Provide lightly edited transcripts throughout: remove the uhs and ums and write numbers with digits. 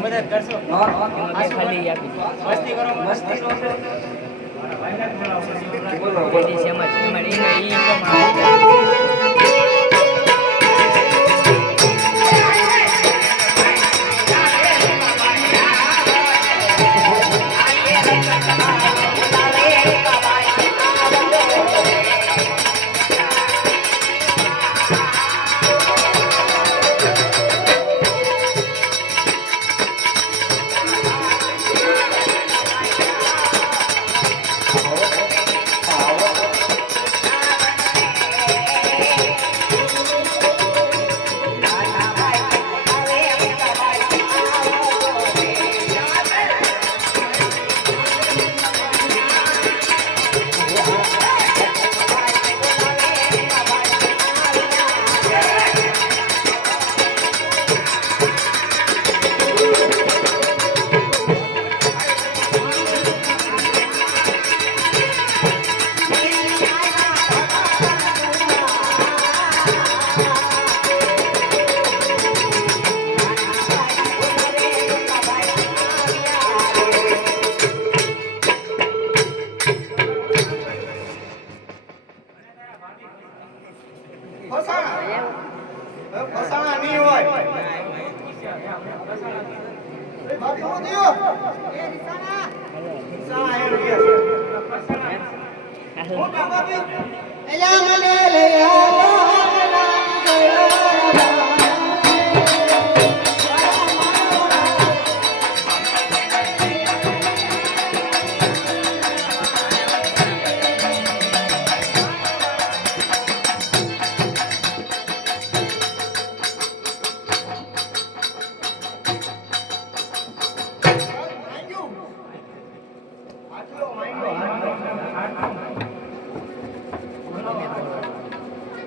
મદદ કરશો ખાલી આપી મસ્તી કરો મસ્તી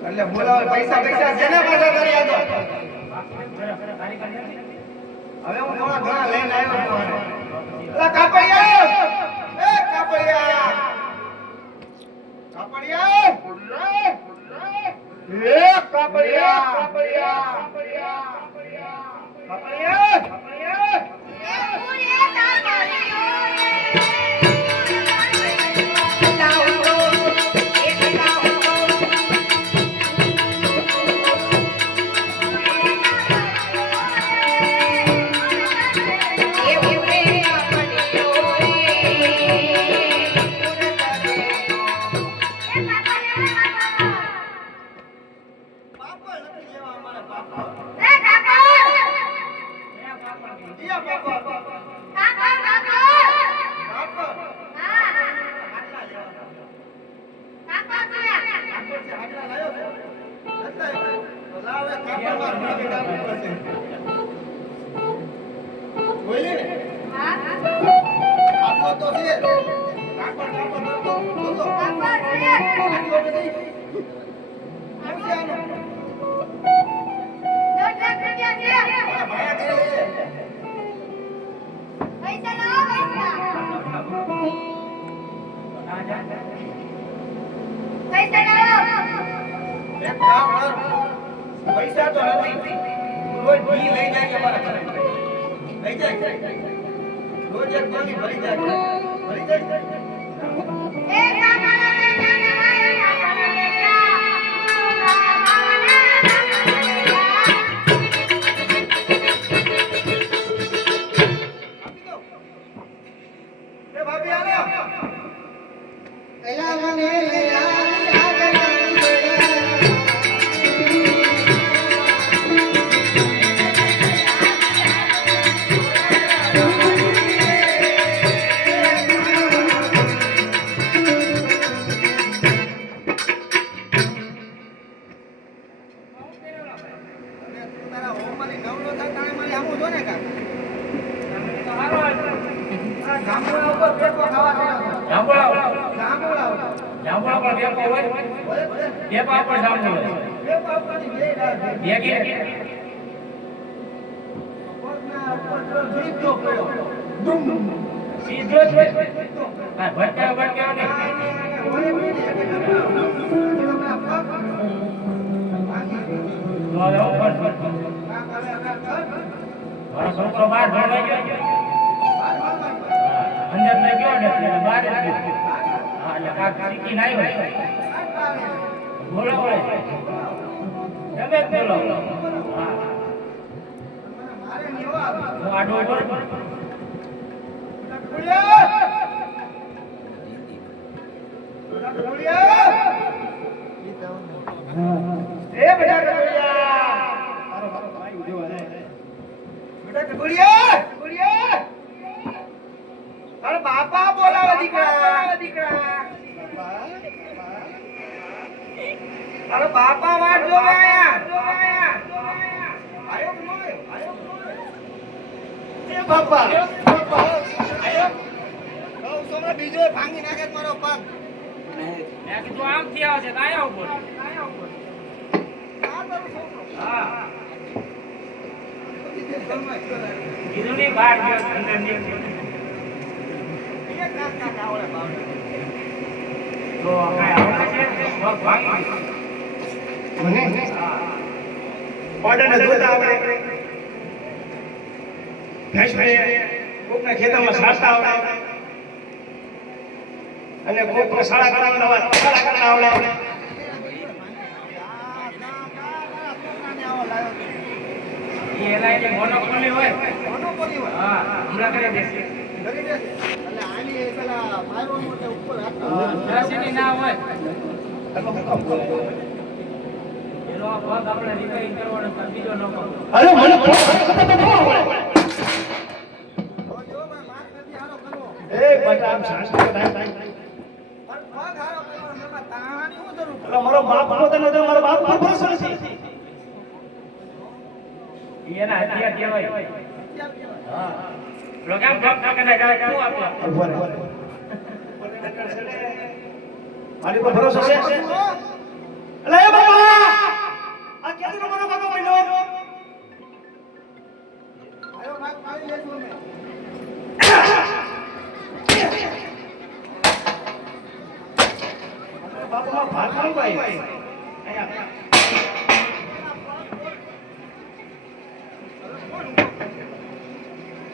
એટલે બોલાવે પૈસા જેને પાછા કરી આતો હવે હું થોડા ઘણા લઈને આવ્યો છું એલા કાપડિયા એ કાપડિયા એ કાપડિયા એક કામ કર, પૈસા તો નથી, રોજ ઘી લઈ જાય કે મારા ઘરે લઈ જાય, રોજ એક ગોળી ભરી જાય, ભરી જાય. એ ભાભી આલો. એલા મને તારા હોમમાંથી નવલો થાય તાણે મારી આમું જો ને કા. આ ગામડા ઉપર પેટો ખાવા દેવા. જાંબુડા ગામડા પર બેપો હોય બેપા પર જાંબુ હોય પેપા ઉપરની બે ડાળ છે. એક પગના ઉપર જો જીભ જો પડ્યો. ડુમ. સીધો જ હોય આ ભટકાયો ભટકાયો ને ઓલે બીજી એક થોડા પગ ભાગી ગયો. તો હવે ઉપર કામ હવે કર. મારો છોકરો બહાર ભણવા ગયો બાર બાર બાર. અંદર મેં ગયો ને એટલે બહાર જ ગયો હા એટલે કાક શીખી ના આવ્યો બોલો બોલે તમે જ બોલો હા મારે નીવો આવે. હું આડો ઉપર ગુડિયા ગુડિયા એ બેટા ગુડિયા તારો ભાઈ ઉજો હે બેટા ગુડિયા ગુડિયા તારો બાપા બોલાવે દીકરા તારો બાપા વાટ જોવે આયો આયો કે નો આયો એ બાપા આયો ગૌ સોમરા બીજો ભાંગી નાખે મારો પગ મેં કીધું આમ થી આવે છે તો આયા ઉપર આ તારો છોકરો હા કીધું નહીં બહાર ગયો અંદર નહીં એક કાકા કાવળે બાવળે તો કાંઈ આવડે છે પગ ભાંગી ગયો. મને ઓર્ડર ન જોતા આવડે ભેંસ કોકના ખેતરમાં સારતા આવડે અને કોકને શાળા કરાવતા આવડે એ એલાયની મોનોપોલી હોય મોનોપોલી હોય હા હમણાં કરી દેશે કરી દે એટલે આની પેલા ફાયરો મોટે ઉપર રાખતો રસીની ના હોય એનો હુકમ બોલે એનો આ પગ આપણે રિપેરિંગ કરવાનો તો બીજો ન કરો અરે મને જો ભાઈ માર નથી હારો કરવો એ બટા આમ શાસ્ત્ર ટાઈમ પણ પગ હારો કરવાનો એમાં તાણી હું જરૂર એટલે મારો બાપ પોતાનો તો મારો બાપ પર ભરોસો નથી એના હથિયાર કહેવાય હા પ્રોગ્રામ બ્લોક ના કરે શું આપો મારી પર ભરોસો છે એટલે એ બાબા આ કેદુનો મારો કાકો બન્યો આયો ભાગ પાડી લેજો મે બાપા ભાગ પાડ ભાઈ અહીંયા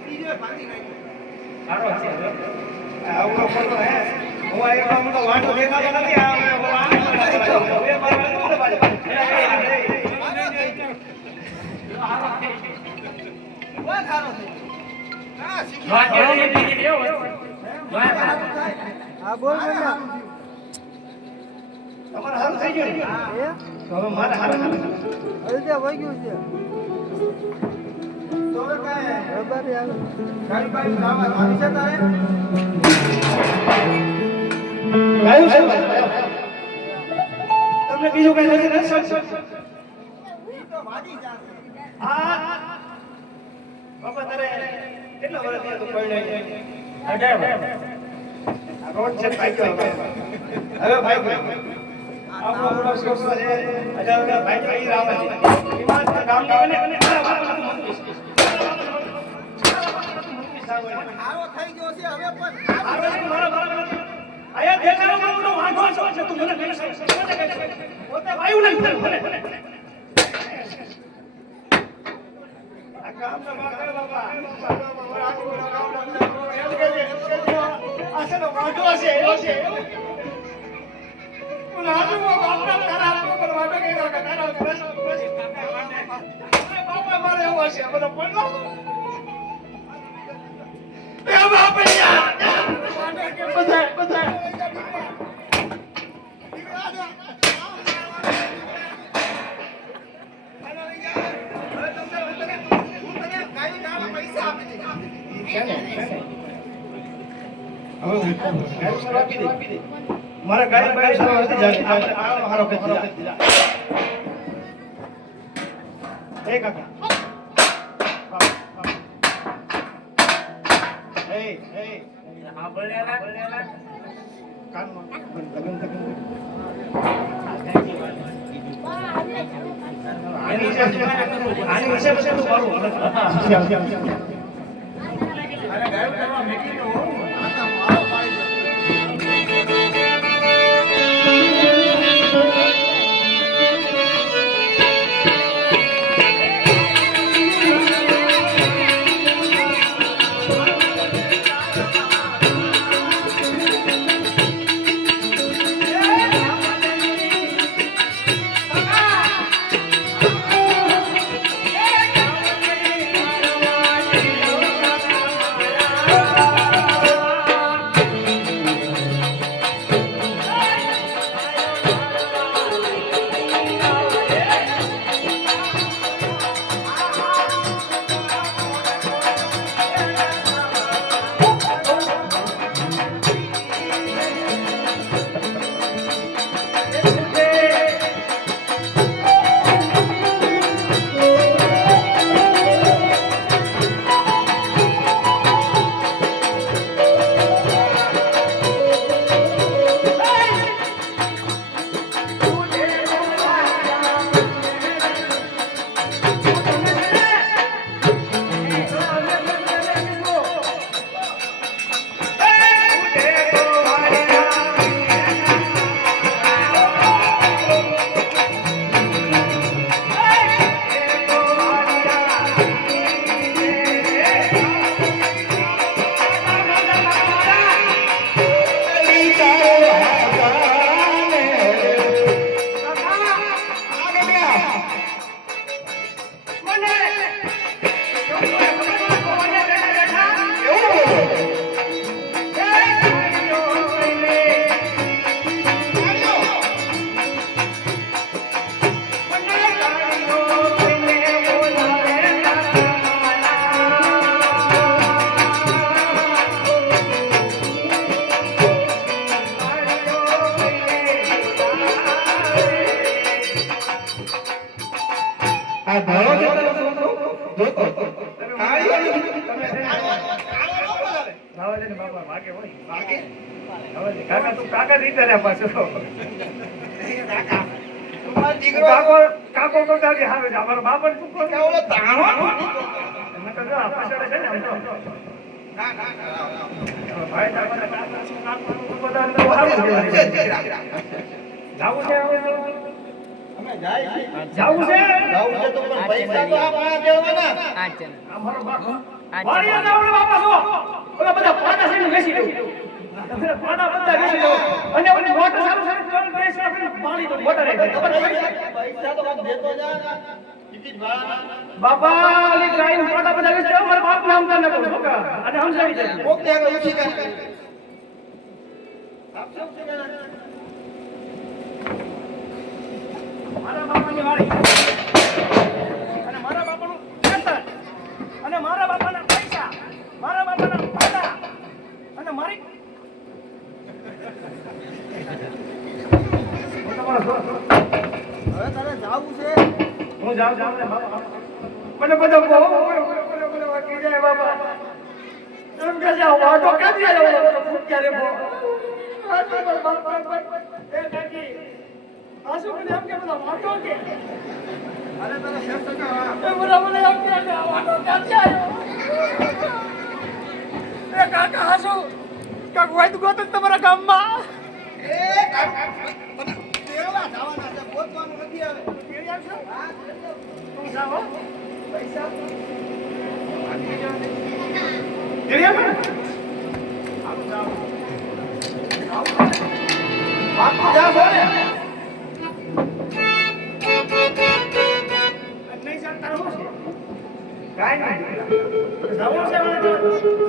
બીજો ભાગી નાખ્યો સારો છે હવે આવડો ફોટો હે હું આ એક મોટો વાંટો દેખાતો નથી આ હવે હા બોલ બોલ તમારે હારું થઈ ગયું ને તો હવે મારે હારું હવે ત્યાં વહી ગયું છે તો હવે કાંઈ રબારી આવે ગાડી બાડી લાવવા આવી છે તારે ગાયું છે તમને બીજું કઈ નથી ને સર ઈ તો વાજી જાશે આ બાપા તારે કેટલા વર્ષ થયા તું પરણાઈ અઢાર આ રોડ છે ભાઈ ગયો હવે ભાઈ ગયો આપણો મોટો છોકરો છે અજાણ્યા ભાઈ ગયો ઈ રામ છે ઈમાન ગામના બને હારો થઈ ગયો છે હવે પણ હારો મારો આયા દેખાડો મારો વાંધો છો એટલે તું મને કહી શકે પોતે વાયુ નહીં ભલે આ કામ ના મારે બાબા એમ કે આ છે તો વાંધો છે પણ આજુ બાપના તારા પર વાંધો કઈ રાખા તારા બસ બાપા મારે એવો છે બધો પડલો એ બાપૈયા વાંધો કે બધા મારા ગાય બાય સારા હતી જાતી આ મારો કચ્ચી એ કાકા એ હા બોલેલા કાનમાં લગન આની વિશે પછી તું મારું અરે ગાય કરવા મેકી તો આતા મારો પાડી આ ભાવ જોતો કાળીઓ ભાવને બાબા ભાગે હોય ભાગે હવે કાકા તું કાકા દીધા રે પાછો કાકા તમારો દીકરો કાકો કોકા કે આવે અમારો બાપ પણ તું કોણ ઓલો તાણો મને તો આ પાછળ છે ને આમ તો ના ભાઈ તમારા કાકા શું કાકો બધા તો આવું જાવું છે અમે જાય છે જાવું છે તો પણ પૈસા તો આપણા દેવાના આ છે અમારો બાપ વાળિયા ના ઓલે બાપા જો ઓલા બધા પાડા છે ને બેસી દઉં પાડા બધા બેસી દઉં અને ઓલી મોટર સારું સારું જોઈને બેસી આપણે પાણી તો મોટર પૈસા તો બાપ દેતો જા ટિકિટ ભાડા બાપા ઓલી ટ્રેન પાડા બધા બેસી દઉં મારા બાપ નામ તને કહું બોકા અને સમજાવી દે કોક દે ઉઠી કર આપ શું છે મારા બાપાની વાડી અને મારા બાપાનું ખેતર અને મારા બાપાના પૈસા મારા બાપાના પાડા અને મારી હવે તારે જાવું છે હું જાઉં ને બાપા મને બધો બહુ વાગી જાય બાપા એમ કે જાવ વાટો કાઢી આવ્યો ફૂટ્યા રે બહુ બાપા એ કાકી આસુ મને એમ કે બધા વાટો કે અરે તારા 100% એ બધા મને એમ કે વાટો ક્યાંથી આવ્યો એ કાકા આસુ કાક હોય તો ગોતો તમારા ગામમાં એ કાકા તેડવા જવાના છે ગોતવાનું નથી હવે તેડી આવશો હા તું જાઓ પૈસા તેડી આવો આવું જાઓ બાપુ જા બોલે નહીં જાણતા રહો છે કાઈ નહીં જાઓ છે મને તો આવ